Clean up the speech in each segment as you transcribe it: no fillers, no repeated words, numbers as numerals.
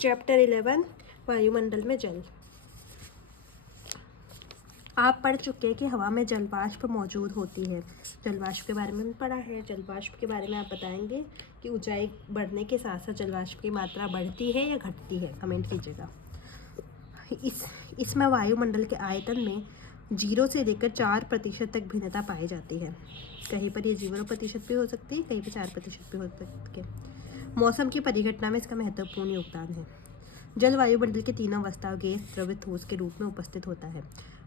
Chapter 11 वायुमंडल में जल। आप पढ़ चुके हैं कि हवा में जल वाष्प मौजूद होती है। जल वाष्प के बारे में पढ़ा है। जल वाष्प के बारे में आप बताएंगे कि ऊंचाई बढ़ने के साथ साथ जल वाष्प की मात्रा बढ़ती है या घटती है, कमेंट कीजिएगा। इसमें वायुमंडल के आयतन में 0 से लेकर 4% तक भिन्नता पाई जाती है। कहीं पर ये 0% भी हो सकती है, कहीं पर 4% भी हो सकती है। मौसम की परिघटना में इसका महत्वपूर्ण योगदान है। जल वायुमंडल के तीनों अवस्था गैस, द्रवित, ठोस के रूप में उपस्थित होता है।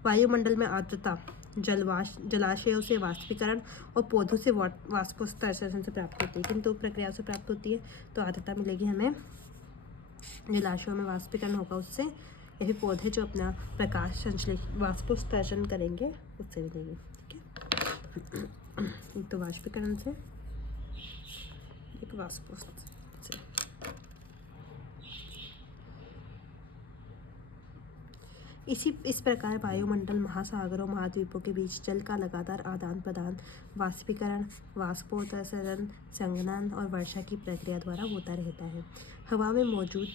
वायुमंडल में आर्द्रता जलाशयों से वाष्पीकरण और पौधों से वाष्पोत्सर्जन से प्राप्त होती है। किन दो प्रक्रियाओं से प्राप्त होती है? तो आर्द्रता मिलेगी हमें जलाशयों में वाष्पीकरण होगा उससे, या फिर पौधे जो अपना प्रकाश संश्लेषण वाष्पोत्सर्जन करेंगे उससे मिलेगी। ठीक है, तो वाष्पीकरण से, एक वाष्पोत्सर्जन से। इस प्रकार वायुमंडल, महासागरों, महाद्वीपों के बीच जल का लगातार आदान प्रदान वाष्पीकरण, वाष्पोत्सर्जन, संघनन और वर्षा की प्रक्रिया द्वारा होता रहता है। हवा में मौजूद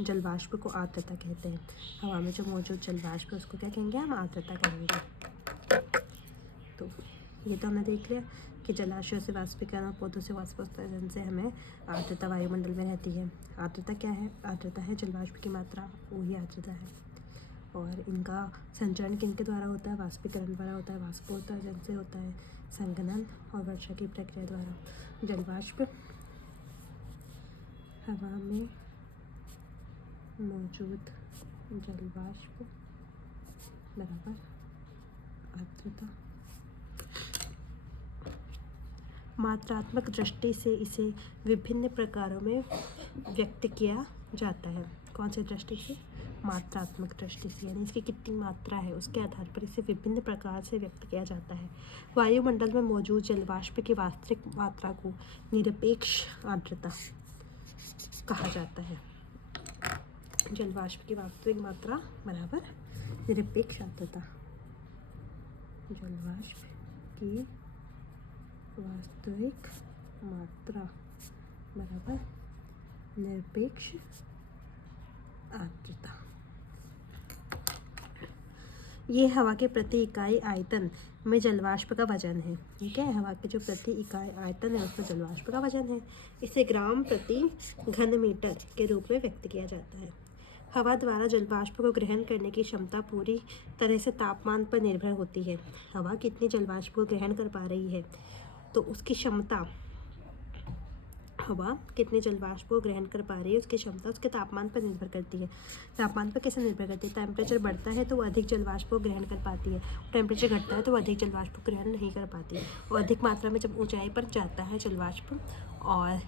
जल वाष्प को आर्द्रता कहते हैं। हवा में जो मौजूद जल वाष्प है उसको क्या कहेंगे? हम आर्द्रता कहेंगे। तो ये तो हमने देख लिया कि जलाशयों से वाष्पीकरण और पौधों से वाष्पोत्सर्जन से हमें आर्द्रता वायुमंडल में रहती है। आर्द्रता क्या है? आर्द्रता है जल वाष्प की मात्रा, वही आर्द्रता है। और इनका संचरण किनके द्वारा होता है? वाष्पीकरण द्वारा होता है, वाष्पोत्सर्जन से होता है, संघनन और वर्षा की प्रक्रिया द्वारा। जल वाष्प हवा में मौजूद जल वाष्प बराबर आर्द्रता। मात्रात्मक दृष्टि से इसे विभिन्न प्रकारों में व्यक्त किया जाता है। कौन सी दृष्टि से? मात्रात्मक दृष्टि से, यानी इसकी कितनी मात्रा है उसके आधार पर इसे विभिन्न प्रकार से व्यक्त किया जाता है। वायुमंडल में मौजूद जल वाष्प की वास्तविक मात्रा को निरपेक्ष आर्द्रता कहा जाता है। जल वाष्प की वास्तविक मात्रा बराबर निरपेक्ष आर्द्रता। जल वाष्प की वास्तविक मात्रा बराबर निरपेक्ष आर्द्रता। ये हवा के प्रति इकाई आयतन में जलवाष्प का वजन है। ठीक है, हवा के जो प्रति इकाई आयतन है उसमें जलवाष्प का वजन है। इसे ग्राम प्रति घन मीटर के रूप में व्यक्त किया जाता है। हवा द्वारा जलवाष्प को ग्रहण करने की क्षमता पूरी तरह से तापमान पर निर्भर होती है। हवा कितनी जलवाष्प को ग्रहण कर पा रही है, तो उसकी क्षमता, हवा कितने जलवाष्प को ग्रहण कर पा रही है उसकी क्षमता उसके तापमान पर निर्भर करती है। तापमान पर कैसे निर्भर करती है? टेम्परेचर बढ़ता है तो वो अधिक जलवाष्प को ग्रहण कर पाती है, टेम्परेचर घटता है तो वो अधिक जलवाष्प को ग्रहण नहीं कर पाती है। और अधिक मात्रा में जब ऊंचाई पर जाता है जलवाष्प, और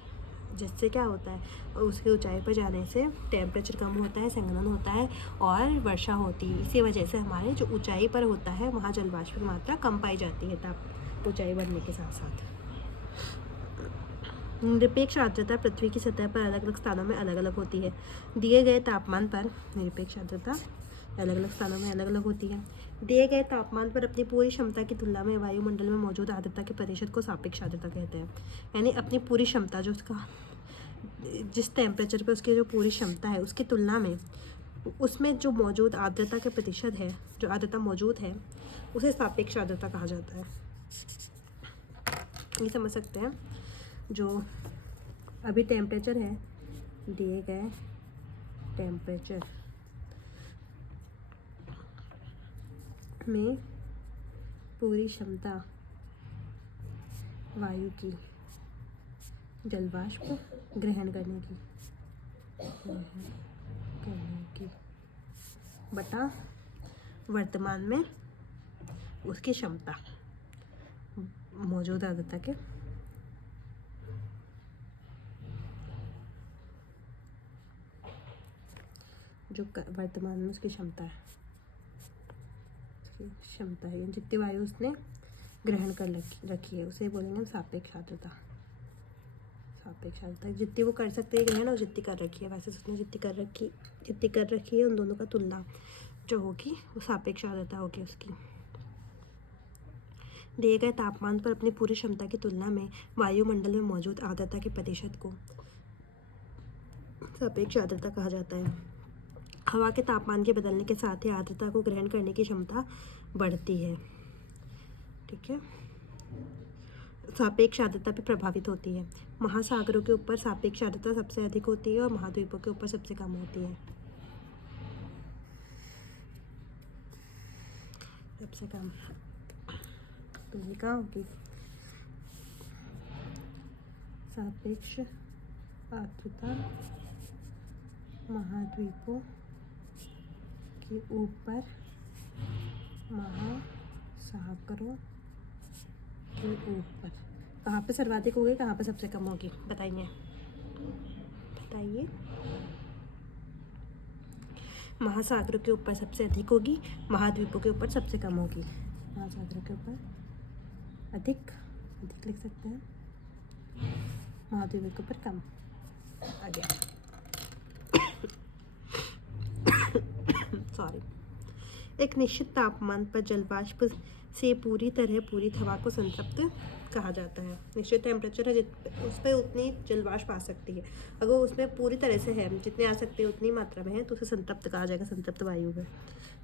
जिससे क्या होता है, और उसकी ऊंचाई पर जाने से टेम्परेचर कम होता है, संघनन होता है और वर्षा होती है। इसी वजह से हमारे जो ऊंचाई पर होता है वहाँ जलवाष्प की मात्रा कम पाई जाती है ऊंचाई बढ़ने के साथ साथ। निरपेक्ष आर्द्रता पृथ्वी की सतह पर अलग अलग स्थानों में अलग अलग होती है। दिए गए तापमान पर निरपेक्ष आर्द्रता अलग अलग स्थानों में अलग अलग होती है। दिए गए तापमान पर अपनी पूरी क्षमता की तुलना में वायुमंडल में मौजूद आर्द्रता के प्रतिशत को सापेक्ष आर्द्रता कहते हैं। यानी अपनी पूरी क्षमता, जो उसका जिस टेम्परेचर पर उसकी जो पूरी क्षमता है उसकी तुलना में उसमें जो मौजूद आर्द्रता के प्रतिशत है, जो आर्द्रता मौजूद है, उसे सापेक्ष आर्द्रता कहा जाता है। ये समझ सकते हैं। जो अभी टेम्परेचर है, दिए गए टेम्परेचर में पूरी क्षमता वायु की जलवाष्प ग्रहण करने की बटा वर्तमान में उसकी क्षमता मौजूद आर्द्रता के जो वर्तमान में उसकी क्षमता है, जितनी वायु उसने ग्रहण कर रखी है उसे बोलेंगे हम सापेक्ष आर्द्रता। सापेक्ष आर्द्रता जितनी वो कर सकते हैं ग्रहण और जितनी कर रखी है, वैसे उसने जितनी कर रखी है उन दोनों का तुलना जो होगी वो सापेक्ष आर्द्रता होगी उसकी। दिए गए तापमान पर अपनी पूरी क्षमता की तुलना में वायुमंडल में मौजूद आर्द्रता के प्रतिशत को सापेक्ष आर्द्रता कहा जाता है। हवा के तापमान के बदलने के साथ ही आर्द्रता को ग्रहण करने की क्षमता बढ़ती है। ठीक है, सापेक्ष आर्द्रता भी प्रभावित होती है। महासागरों के ऊपर सापेक्ष आर्द्रता सबसे अधिक होती है और महाद्वीपों के ऊपर सबसे कम होती है। सबसे कम तो ये कहाँ होगी? सापेक्ष आर्द्रता महाद्वीपों के ऊपर महासागरों के ऊपर। कहाँ पे सर्वाधिक होगी, कहाँ पे सबसे कम होगी? बताइए। महासागरों के ऊपर सबसे अधिक होगी, महाद्वीपों के ऊपर सबसे कम होगी। महासागरों के ऊपर अधिक लिख सकते हैं, महाद्वीपों के ऊपर कम। आ गया सॉरी। एक निश्चित तापमान पर जलवाष्प से पूरित हवा को संतृप्त कहा जाता है। निश्चित टेम्परेचर है उस पर उतनी जलवाष्प आ सकती है। अगर उसमें पूरी तरह से है, जितने आ सकते हैं उतनी मात्रा में है, तो उसे संतृप्त कहा जाएगा, संतृप्त वायु है।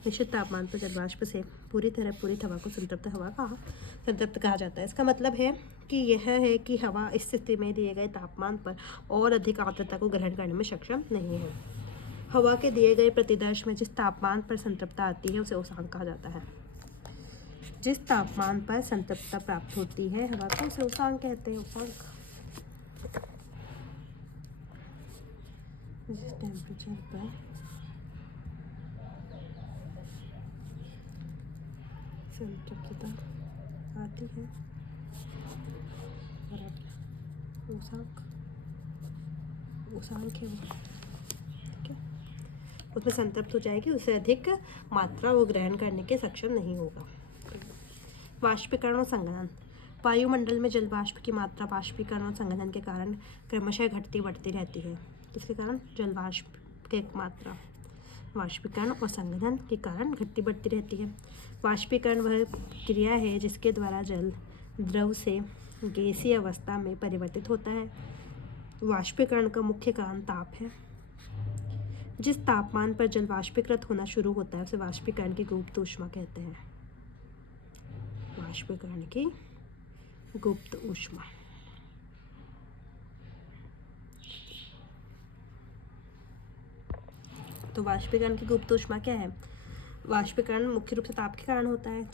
निश्चित तापमान पर जलवाष्प से पूरित हवा को संतृप्त कहा जाता है। इसका मतलब है कि यह है कि हवा इस स्थिति में दिए गए तापमान पर और अधिक आर्द्रता को ग्रहण करने में सक्षम नहीं है। हवा के दिए गए प्रतिदर्श में जिस तापमान पर संतृप्तता आती है उसे उष्मांक कहा जाता है। जिस तापमान पर संतृप्तता प्राप्त होती है हवा को, उसे उष्मांक कहते हैं। उष्मांक जिस टेम्परेचर पर संतृप्तता आती है उष्मांक है वो। ठीक है, उसमें संतृप्त हो जाएगी, उससे अधिक मात्रा वो ग्रहण करने के सक्षम नहीं होगा। वाष्पीकरण और संघनन। वायुमंडल में जल वाष्प की मात्रा वाष्पीकरण और संघनन के कारण क्रमशः घटती बढ़ती रहती है। किसके कारण? जल वाष्प की मात्रा वाष्पीकरण और संघनन के कारण घटती बढ़ती रहती है। वाष्पीकरण वह क्रिया है जिसके द्वारा जल द्रव से गैसीय अवस्था में परिवर्तित होता है। वाष्पीकरण का मुख्य कारण ताप है। जिस तापमान पर जल वाष्पीकृत होना शुरू होता है उसे वाष्पीकरण की गुप्त ऊष्मा कहते हैं। वाष्पीकरण की गुप्त ऊष्मा। तो वाष्पीकरण की गुप्त ऊष्मा क्या है? वाष्पीकरण मुख्य रूप से ताप के कारण होता है।